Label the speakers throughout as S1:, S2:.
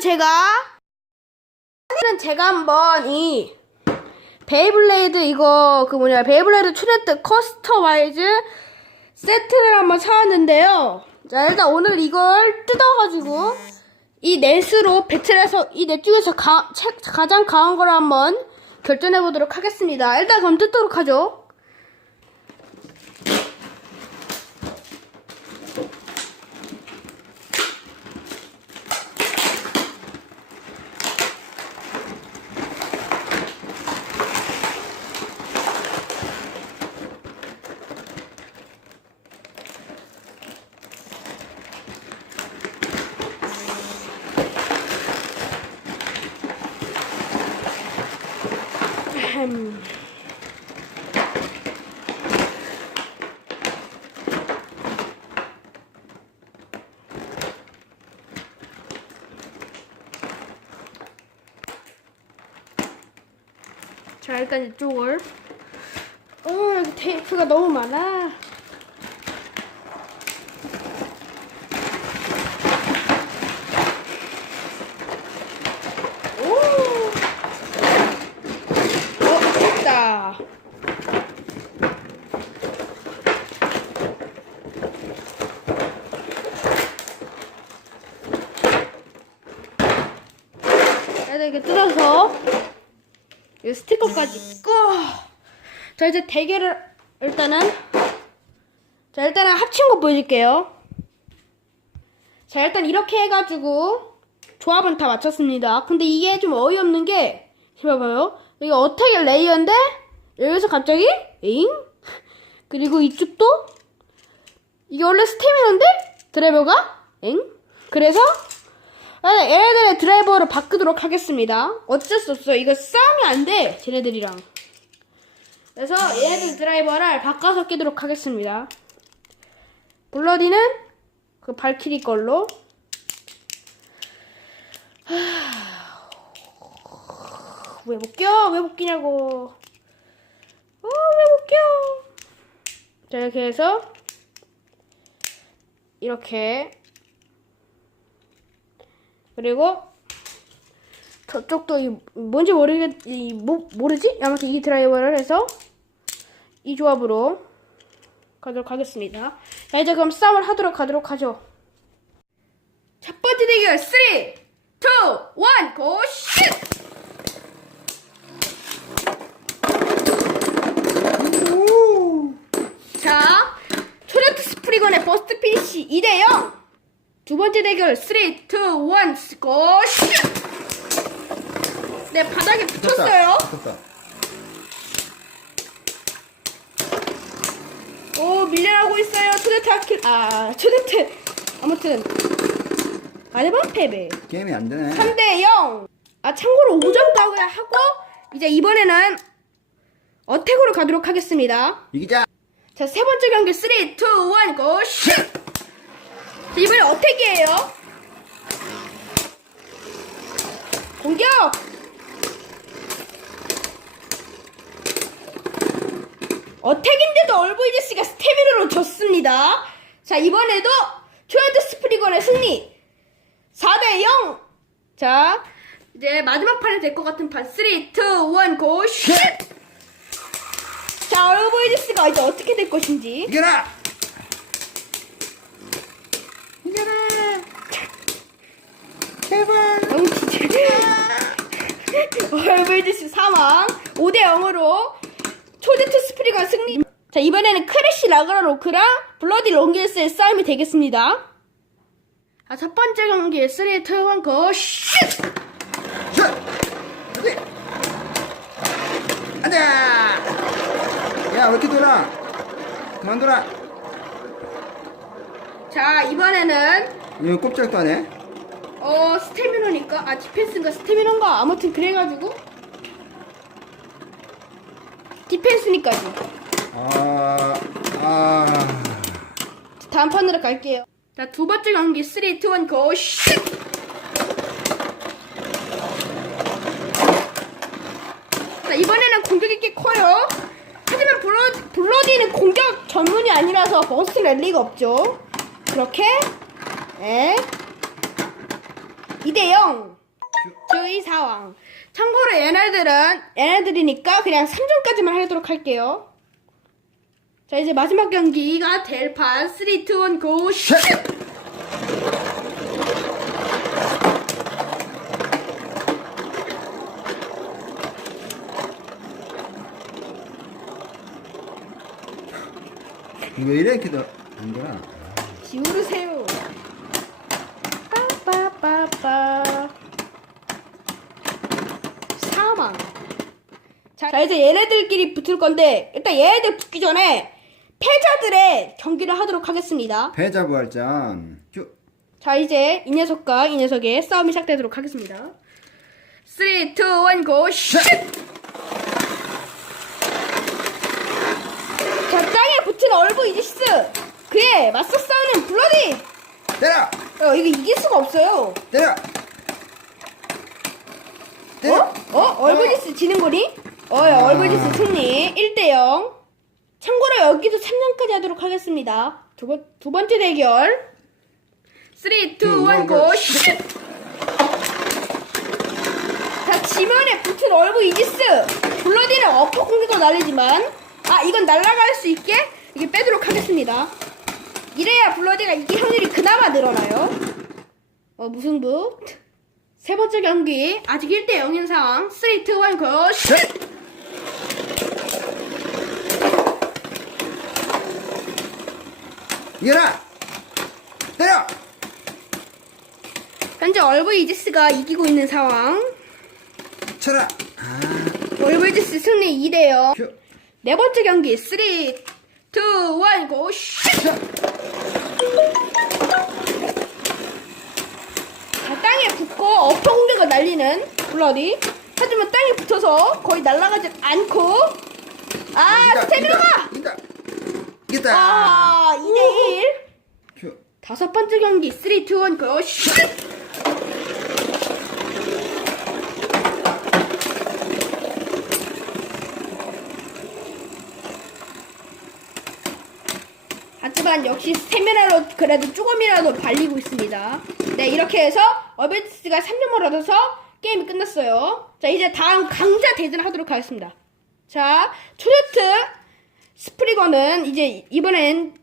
S1: 오늘은 제가 오늘은 제가 한번 이 베이블레이드 이거 그 뭐냐 베이블레이드 트레트 커스터마이즈 세트를 한번 사왔는데요. 자 일단 오늘 이걸 뜯어가지고 이 넷으로 배틀해서 이 넷 중에서 가, 체- 가장 강한 걸 한번 결정해 보도록 하겠습니다. 일단 그럼 뜯도록 하죠. 음. 자 일단 이쪽을 어 테이프가 너무 많아 오 어, 됐다. 일단 이렇게 뜯어서 이 스티커까지 꺼. 자 이제 대게를 일단은 자 일단은 합친 거 보여줄게요. 자 일단 이렇게 해가지고 조합은 다 맞췄습니다. 근데 이게 좀 어이없는 게 봐봐요. 이게 어떻게 레이어인데 여기서 갑자기 잉? 그리고 이쪽도 이게 원래 스테미너인데 드라이버가 엥? 그래서 아, 얘네들의 드라이버를 바꾸도록 하겠습니다. 어쩔 수 없어. 이거 싸우면 안 돼. 쟤네들이랑. 그래서 얘네들 드라이버를 바꿔서 끼도록 하겠습니다. 블러디는 그 발키리 걸로 왜 못 껴? 왜 못 끼냐고. 어, 왜못 껴? 자, 이렇게 해서, 이렇게. 그리고, 저쪽도 이, 뭔지 모르겠, 이, 뭐, 모르지? 아무튼 이 드라이버를 해서, 이 조합으로 가도록 하겠습니다. 자, 이제 그럼 싸움을 하도록 하도록 하죠. 첫 번째 대결, 3, 2, 1, 고, 슛! 자, 스프리건의 버스트 피니시 2대 0. 두 번째 대결 3, 2, 1, 고, 슛! 네, 바닥에 붙였어요.
S2: 됐다.
S1: 오, 밀려나고 있어요. 초레트 하킬, 아, 초레트. 아무튼. 마지막 패배.
S2: 게임이 안 되네.
S1: 3대 0. 아, 참고로 5점 따고야 하고, 이제 이번에는 어택으로 가도록 하겠습니다.
S2: 이기자.
S1: 자, 세 번째 경기 3, 2, 1, 고, 슛! 자, 이번엔 어택이에요. 공격! 어택인데도 얼보이제스가 스태미너로 졌습니다. 자, 이번에도 초연드 스프리건의 승리. 4대 0! 자, 이제 마지막 판이 될 것 같은 판 3, 2, 1, 고, 슛! 자, 얼보이제스가 이제 어떻게 될 것인지.
S2: 이겨라. 이겨라. 제발.
S1: 너무 진짜. 얼브이드스 사망 5대 0으로 초제트 스프리가 승리. 자 이번에는 크래쉬 라그라로크랑 블러디 롱길스의 싸움이 되겠습니다. 아, 첫 번째 경기 3, 2, 1, 고 슛!
S2: 슛. 어디? 안돼. 야, 왜 이렇게 돌아? 그만 돌아.
S1: 자 이번에는
S2: 이거 꼼짝도 안 해.
S1: 어 스태미너니까 아 디펜스인가 스태미너인가 아무튼 그래가지고 디펜스니까지
S2: 아, 아.
S1: 다음 판으로 갈게요. 자, 두 번째 경기 3, 2, 1, 고, 슛! 자, 이번에는 공격이 꽤 커요. 블러, 블러디는 공격 전문이 아니라서 버스트 랠리가 없죠. 그렇게, 네. 2대0 주의 사왕 참고로 얘네들은 얘네들이니까 그냥 3점까지만 하도록 할게요 자 이제 마지막 경기가 델판 3, 2, 1 고! 슛!
S2: 왜 이렇게 더안 되나?
S1: 기울으세요 빠빠빠빠 사망 자, 자 이제 얘네들끼리 붙을 건데 일단 얘네들 붙기 전에 패자들의 경기를 하도록 하겠습니다
S2: 패자 부활전. 큐.
S1: 자 이제 이 녀석과 이 녀석의 싸움이 시작되도록 하겠습니다 3, 2, 1, 고! 슛! 자 땅에 붙은 얼브 이지스 그에 맞서 싸우는 블러디
S2: 때려!
S1: 어, 이거 이길 수가 없어요
S2: 때려! 때려!
S1: 어? 어? 얼굴지스 지는 거니? 어, 야, 얼굴지스 승리. 1대0. 참고로 여기도 3점까지 하도록 하겠습니다. 두, 번, 두 번째 대결. 3, 2, 1, 고! 슛! 자, 지면에 붙은 얼굴 이지스. 블러디는 어퍼 공격도 날리지만, 아, 이건 날아갈 수 있게 이게 빼도록 하겠습니다. 이래야 블러디가 이길 확률이 그나마 늘어나요. 어, 무승부. 세 번째 경기 아직 1대 0인 상황 3, 2, 1, 고! 슛!
S2: 이겨라! 때려!
S1: 현재 얼브 이지스가 이기고 있는 상황
S2: 쳐라! 아,
S1: 얼브 이지스 승리 2대 0.
S2: 큐.
S1: 네 번째 경기 3, 2, 1, 고! 슛!
S2: 쳐!
S1: 자, 땅에 붙고 어퍼 공격을 날리는 블러디 하지만 땅에 붙어서 거의 날아가진 않고 아 스테미너가!
S2: 이겼다!
S1: 아 2대 1
S2: 큐.
S1: 다섯 번째 경기 3, 2, 1, 고! 슛! 하지만 역시 스테미나로 그래도 조금이라도 발리고 있습니다. 네, 이렇게 해서 어벤지스가 3점을 얻어서 게임이 끝났어요. 자, 이제 다음 강자 대전 하도록 하겠습니다. 자, 초저트 스프리거는 이제 이번엔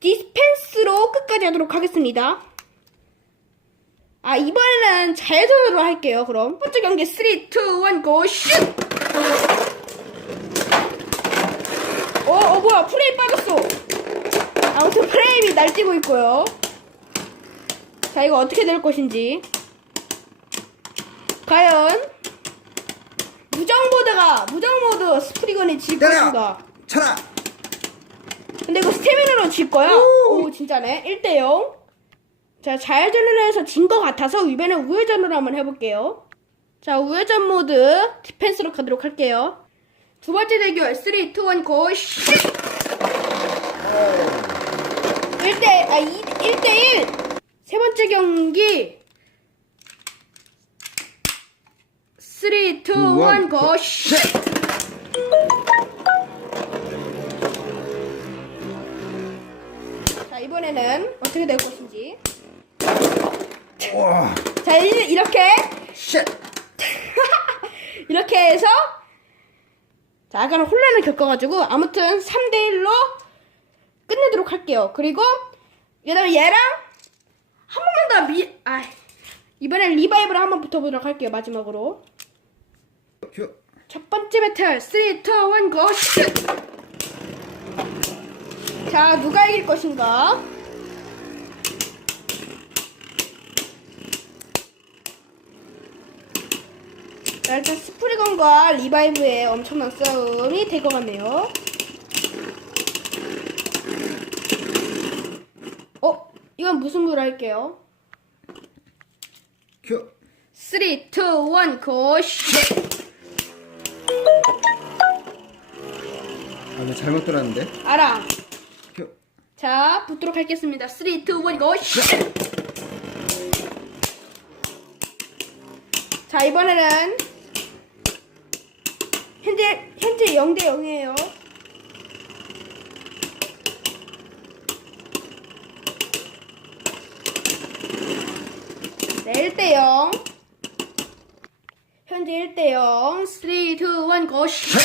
S1: 디스펜스로 끝까지 하도록 하겠습니다. 아, 이번에는 자유전으로 할게요, 그럼. 첫 번째 경기 3, 2, 1, 고, 슛! 어, 어, 뭐야, 프레임 빠졌어. 아무튼 프레임이 날뛰고 있고요. 자, 이거 어떻게 될 것인지. 과연, 무정모드가, 무정모드 스프리건이 질! 것인가.
S2: 쳐라!
S1: 근데 이거 스태미너로 질 거야?
S2: 오!
S1: 오, 진짜네. 1대 0. 자, 자율전으로 해서 진거 같아서 이번엔 우회전으로 한번 해볼게요. 자, 우회전 모드 디펜스로 가도록 할게요. 두 번째 대결 3, 2, 1, 고! 슛! 1대, 아, 2, 1대1! 세 번째 경기 3, 2, 1, 고! 슛! 자, 이번에는 어떻게 될 것인지.
S2: 와!
S1: 자, 이제 이렇게,
S2: 쉣!
S1: 이렇게 해서, 자, 약간 혼란을 겪어가지고, 아무튼 3대 1로 끝내도록 할게요. 그리고, 얘들 얘랑, 한 번만 더 미, 아, 이번엔 리바이브를 한번 붙어보도록 할게요, 마지막으로.
S2: 큐.
S1: 첫 번째 배틀 3, 2, 1, 고! 슛! 자, 누가 이길 것인가? 자, 일단 스프리건과 리바이브의 엄청난 싸움이 될 것 같네요. 어? 이건 무슨 물 할게요?
S2: 큐.
S1: 3, 2, 1, 고! 슛!
S2: 아, 나 잘못 들었는데?
S1: 알아.
S2: 큐.
S1: 자, 붙도록 하겠습니다. 3, 2, 1, 고! 슛! 자, 이번에는 현재 현재 0대 0이에요. 1대 0. 현재 1대 0. 3, 2, 1, 고시.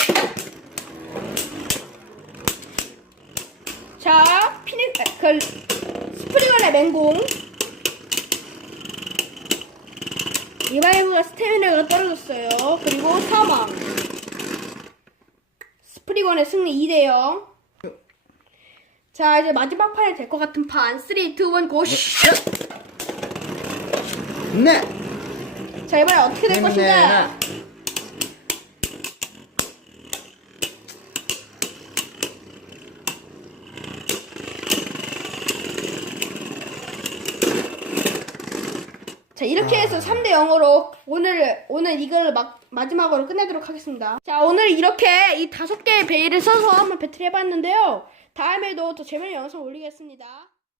S1: 자, 피닉, 그, 스프링원의 맹공. 리바이브가 스태미나가 떨어졌어요. 그리고 사망. 스프리건의 승리 2대0. 자, 이제 마지막 판이 될 것 같은 판. 3, 2, 1, 고시.
S2: 네.
S1: 자, 이번에 어떻게 될 것인가?
S2: 힘내라.
S1: 자, 이렇게 해서 3대 0으로 오늘, 오늘 이걸 막, 마지막으로 끝내도록 하겠습니다. 자, 오늘 이렇게 이 다섯 개의 베일을 써서 한번 배틀 해봤는데요. 다음에도 더 재밌는 영상 올리겠습니다.